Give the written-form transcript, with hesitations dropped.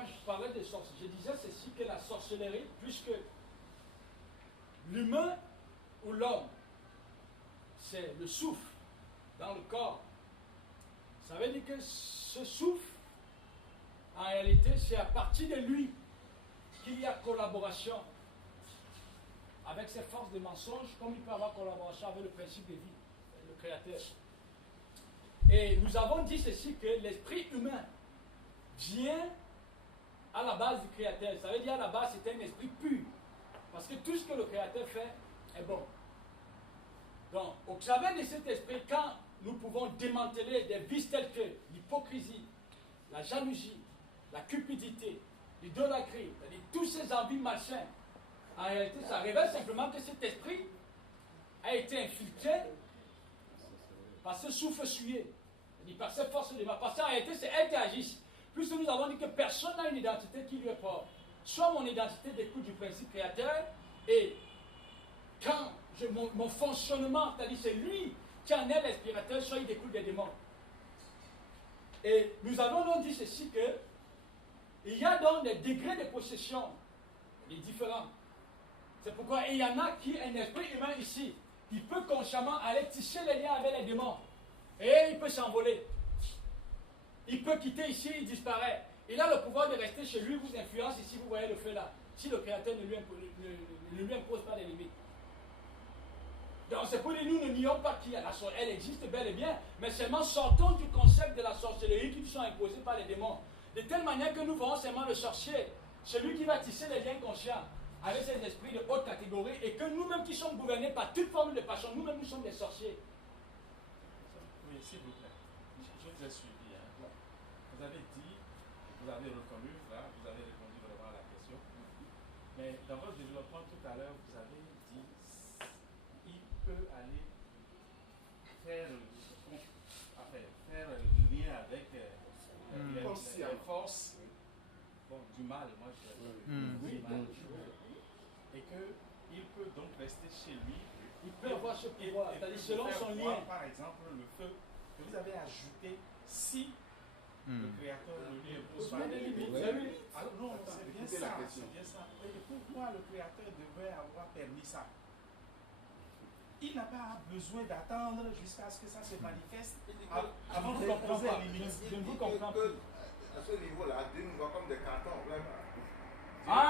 quand je parlais de sorcellerie, je disais ceci, que la sorcellerie, puisque l'humain ou l'homme, c'est le souffle dans le corps, ça veut dire que ce souffle, en réalité, c'est à partir de lui qu'il y a collaboration avec ses forces de mensonge, comme il peut y avoir collaboration avec le principe de vie, le Créateur. Et nous avons dit ceci, que l'esprit humain vient à la base du Créateur. Ça veut dire à la base, c'est un esprit pur. Parce que tout ce que le Créateur fait est bon. Donc, au travers de cet esprit, quand nous pouvons démanteler des vices tels que l'hypocrisie, la jalousie, la cupidité, l'idolâtrie, c'est-à-dire tous ces envies malsaines, en réalité, ça révèle simplement que cet esprit a été infiltré par ce souffle souillé, c'est-à-dire par cette force de mal. Parce qu'en réalité, c'est elles qui agissent. Puisque nous avons dit que personne n'a une identité qui lui est propre. Soit mon identité découle du principe créateur, et quand mon fonctionnement, c'est-à-dire c'est lui qui en est l'inspirateur, soit il découle des démons. Et nous avons donc dit ceci, que il y a donc des degrés de possession, les différents. C'est pourquoi il y en a qui, un esprit humain ici, il peut consciemment aller tisser les liens avec les démons. Et il peut s'envoler. Il peut quitter ici, il disparaît. Il a le pouvoir de rester chez lui, vous influence ici, vous voyez le feu là. Si le Créateur ne lui impose pas des limites. Donc c'est pour dire, nous ne nions pas qu'il y a la sorcellerie, elle existe bel et bien, mais seulement sortons du concept de la sorcellerie qui nous sont imposés par les démons. De telle manière que nous voyons seulement le sorcier, celui qui va tisser les liens conscients avec ces esprits de haute catégorie, et que nous-mêmes qui sommes gouvernés par toute forme de passion, nous-mêmes nous sommes des sorciers. Oui, s'il vous plaît. Je vous ai suivi. Hein. Vous avez dit, vous avez reconnu, là, vous avez répondu vraiment à la question. Mais dans votre développement tout à l'heure, vous avez dit il peut aller faire le lien avec les forces du mal, moi je du mal. Et qu'il peut donc rester chez lui. Il peut avoir ce pouvoir, c'est-à-dire selon son lien. Par exemple, le feu que vous avez ajouté si le Créateur ne lui impose pas des limites. Alors non, c'est bien ça. Et pourquoi le Créateur devrait avoir permis ça? Il n'a pas besoin d'attendre jusqu'à ce que ça se manifeste avant de proposer les limites. Je ne vous comprends pas. À ce niveau-là, Dieu nous voit comme des cartons, vraiment. Ah!